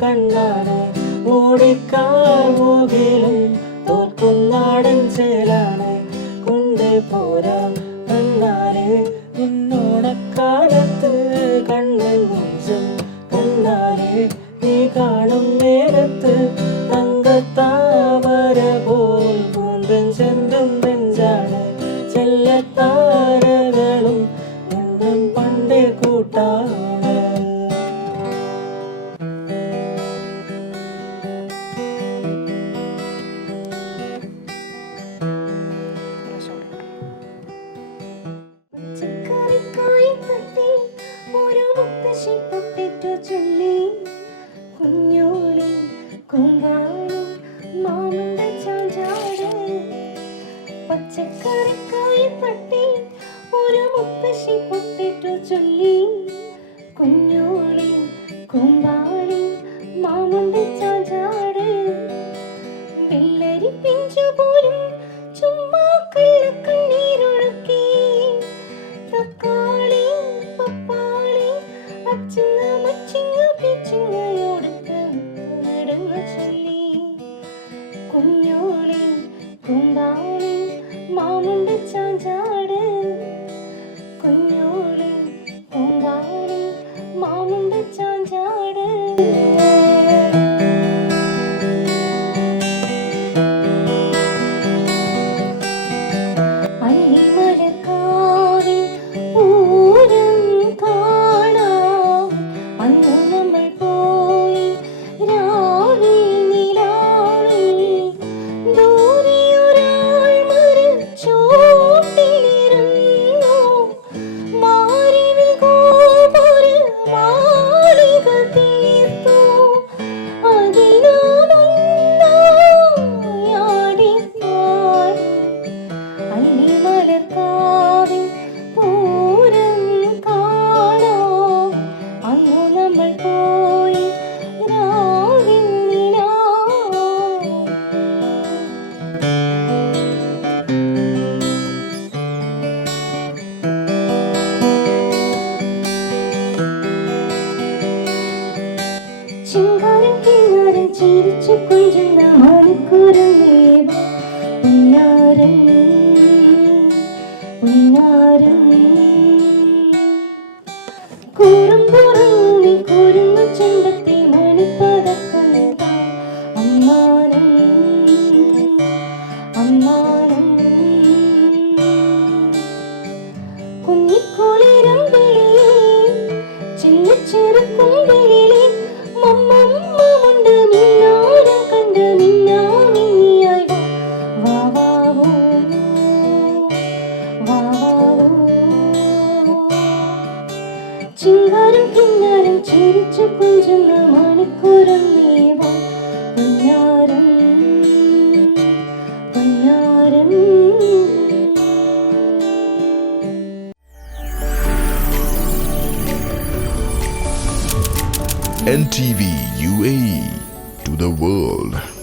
കണ്ണാണ് ഓടിക്കാവുകിലും തോൽക്കുന്നാടൻ ചേലാണ് കൊണ്ടേ പോരാ കണ്ണാലെ നിന്നോണക്കാലത്ത് കണ്ണൻ മുഞ്ചും കണ്ണാലെ നീ കാണും നേരത്ത് തങ്കത്താമര പോൽ പൂന്തൻ ചെന്തും നെഞ്ചാണ് ചെല്ലത്താരകളും എന്നും പണ്ടേ കൂട്ടാണ്. പച്ചക്കറിക്കായി തട്ടി ഒരു മുത്തശ്ശി പൊട്ടിട്ടു ചൊല്ലി കുഞ്ഞോളി കുമ്പാളി മാമന്റെ ചാചാട് വെള്ളരി പിഞ്ചു പോലും ചുമ്മാ കണ്ണീരൊഴുക്കി തക്കാളി പപ്പാളി അച്ചിങ്ങ മച്ചിങ്ങ പിച്ചിങ്ങയോടത്ത് നടന്നു ചൊല്ലി കുഞ്ഞോളി കുമ്പാളി മാമന്റെ ചാഞ്ചാട് കുഞ്ഞോളി കുമ്പാളി കുഞ്ഞിക്കോളിരം വിളിയേ ചിന്നച്ചെറുക്കും വിളിയിലെ മമ്മമ്മമുണ്ട് മിന്നാരം കണ്ട് മിന്നാമിന്നിയായി വാ വാ വാവോ വാവാവോ ചിങ്കാരം കിന്നാരം ചിരിച്ചു കൊഞ്ചുന്ന മണിക്കൂരം നീവാ പൊന്നാരം പൊന്നാരം NTV UAE to the world.